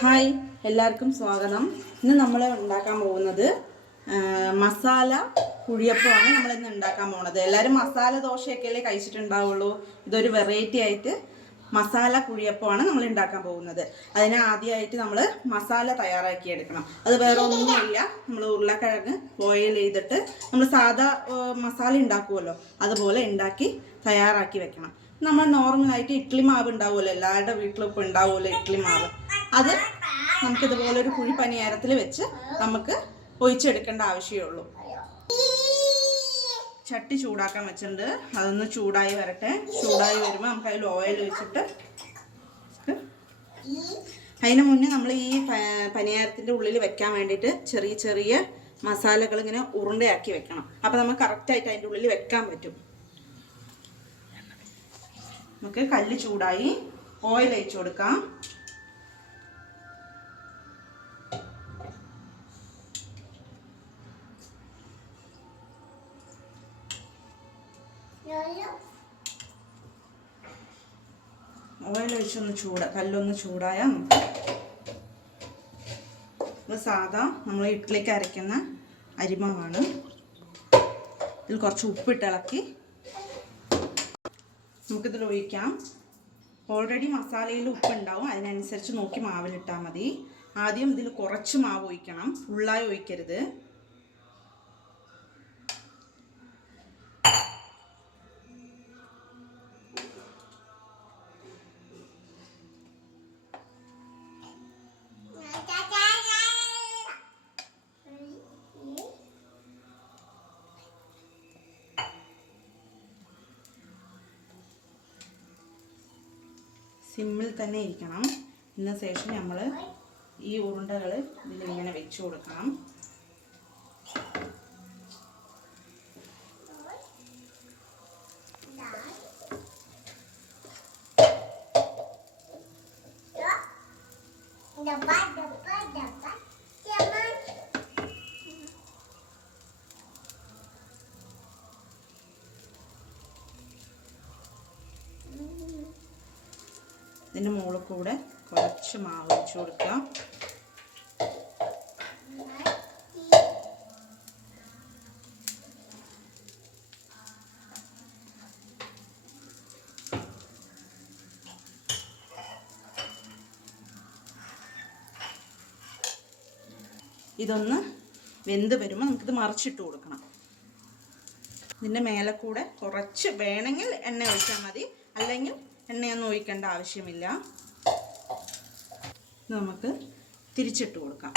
Hi, എല്ലാവർക്കും സ്വാഗതം. ഇന്ന് നമ്മൾ ഉണ്ടാക്കാൻ പോകുന്നത് മസാല കുഴിയപ്പമാണ് നമ്മളിന്ന് ഉണ്ടാക്കാൻ പോകുന്നത്. എല്ലാവരും മസാല ദോശയൊക്കെയല്ലേ കഴിച്ചിട്ടുണ്ടാവുള്ളൂ. ഇതൊരു വെറൈറ്റി ആയിട്ട് മസാല കുഴിയപ്പമാണ് നമ്മൾ ഉണ്ടാക്കാൻ പോകുന്നത്. അതിന് ആദ്യമായിട്ട് നമ്മൾ മസാല തയ്യാറാക്കി എടുക്കണം. അത് വേറെ ഒന്നുമില്ല, നമ്മൾ ഉരുളക്കിഴങ്ങ് ബോയിൽ ചെയ്തിട്ട് നമ്മൾ സാധാ മസാല ഉണ്ടാക്കുമല്ലോ അതുപോലെ ഉണ്ടാക്കി തയ്യാറാക്കി വെക്കണം. നമ്മൾ നോർമലായിട്ട് ഇഡ്ഡലി മാവ് ഉണ്ടാവുമല്ലോ, എല്ലാവരുടെ വീട്ടിലും ഇപ്പോൾ ഉണ്ടാവുമല്ലോ ഇഡ്ഡലി മാവ്. അത് നമുക്കിതുപോലെ ഒരു കുഴി പനിയാരത്തിൽ വെച്ച് നമുക്ക് ഒഴിച്ചെടുക്കേണ്ട ആവശ്യമേ ഉള്ളൂ. ചട്ടി ചൂടാക്കാൻ വെച്ചിട്ടുണ്ട്, അതൊന്ന് ചൂടായി വരട്ടെ. ചൂടായി വരുമ്പോൾ നമുക്ക് അതിൽ ഓയിൽ ഒഴിച്ചിട്ട് അതിന് മുന്നേ നമ്മൾ ഈ പനിയാരത്തിൻ്റെ ഉള്ളിൽ വെക്കാൻ വേണ്ടിയിട്ട് ചെറിയ ചെറിയ മസാലകൾ ഇങ്ങനെ ഉരുണ്ടയാക്കി വെക്കണം. അപ്പോൾ നമുക്ക് കറക്റ്റായിട്ട് അതിൻ്റെ ഉള്ളിൽ വെക്കാൻ പറ്റും. നമുക്ക് കല്ല് ചൂടായി ഓയിൽ ഒഴിച്ചു കൊടുക്കാം. ഓയിൽ ഒഴിച്ചൊന്ന് കല്ലൊന്ന് ചൂടായാൽ നമുക്ക് ഇത് സാധാ നമ്മൾ ഇഡ്ഡലിക്ക് അരയ്ക്കുന്ന അരിമാവാണ്. ഇതിൽ കുറച്ച് ഉപ്പിട്ട് ഇളക്കി നമുക്കിതിൽ ഒഴിക്കാം. ഓൾറെഡി മസാലയിൽ ഉപ്പുണ്ടാവും, അതിനനുസരിച്ച് നോക്കി മാവിലിട്ടാൽ മതി. ആദ്യം ഇതിൽ കുറച്ച് മാവ് ഒഴിക്കണം, ഫുള്ളായി ഒഴിക്കരുത്. സിമ്മിൽ തന്നെ ഇരിക്കണം. ഇതിന് ശേഷം നമ്മൾ ഈ ഉരുണ്ടകൾ ഇതിലിങ്ങനെ വെച്ച് കൊടുക്കണം. ഇതിൻ്റെ മുകളിൽ കൂടെ കുറച്ച് മാവ് വെച്ച് കൊടുക്കാം. ഇതൊന്ന് വെന്ത് വരുമ്പോൾ നമുക്കിത് മറിച്ചിട്ട് കൊടുക്കണം. ഇതിൻ്റെ മേലെ കൂടെ കുറച്ച് വേണമെങ്കിൽ എണ്ണ ഒഴിച്ചാൽ മതി, അല്ലെങ്കിൽ എണ്ണയൊന്നും ഒഴിക്കേണ്ട ആവശ്യമില്ല. നമുക്ക് തിരിച്ചിട്ട് കൊടുക്കാം.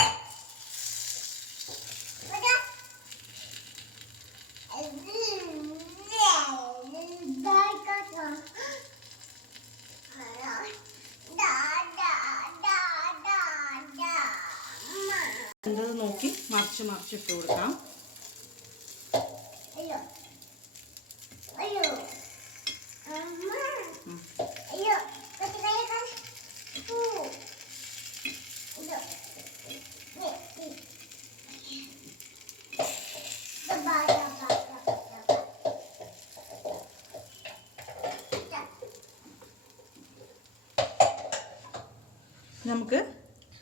എന്തത് നോക്കി മറിച്ചിട്ട് കൊടുക്കാം. നമുക്ക്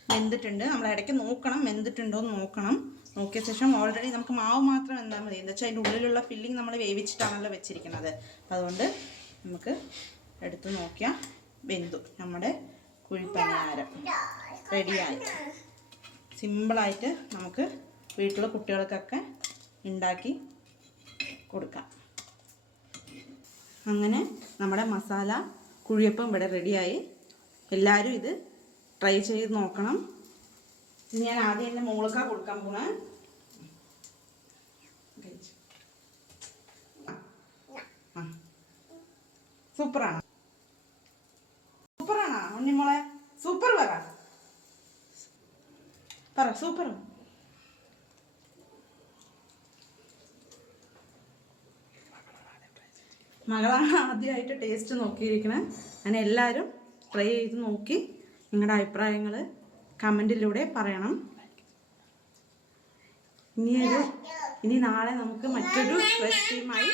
വെന്തിട്ടുണ്ട്. നമ്മൾ ഇടയ്ക്ക് നോക്കണം, വെന്തിട്ടുണ്ടോ എന്ന് നോക്കണം. നോക്കിയ ശേഷം ഓൾറെഡി നമുക്ക് മാവ് മാത്രം വെന്താൽ മതി. എന്താ വെച്ചാൽ അതിൻ്റെ ഉള്ളിലുള്ള ഫില്ലിങ് നമ്മൾ വേവിച്ചിട്ടാണല്ലോ വെച്ചിരിക്കുന്നത്. അപ്പം അതുകൊണ്ട് നമുക്ക് എടുത്ത് നോക്കിയാൽ വെന്തു. നമ്മുടെ കുഴിപ്പനിയാരം റെഡിയായി. സിമ്പിളായിട്ട് നമുക്ക് വീട്ടിലെ കുട്ടികൾക്കൊക്കെ ഉണ്ടാക്കി കൊടുക്കാം. അങ്ങനെ നമ്മുടെ മസാല കുഴിയപ്പം ഇവിടെ റെഡിയായി. എല്ലാവരും ഇത് ട്രൈ ചെയ്ത് നോക്കണം. ഇത് ഞാൻ ആദ്യം എൻ്റെ മോൾക്കാ കൊടുക്കാൻ പോണേ. സൂപ്പറാണോ? സൂപ്പറാണോ ഉണ്ണിമോളെ? സൂപ്പർ പറ സൂപ്പർ. മകളാണ് ആദ്യമായിട്ട് ടേസ്റ്റ് നോക്കിയിരിക്കണേ. അങ്ങനെ എല്ലാവരും ട്രൈ ചെയ്ത് നോക്കി നിങ്ങളുടെ അഭിപ്രായങ്ങൾ കമൻറ്റിലൂടെ പറയണം. ഇനി നാളെ നമുക്ക് മറ്റൊരു റെസിപ്പിയുമായി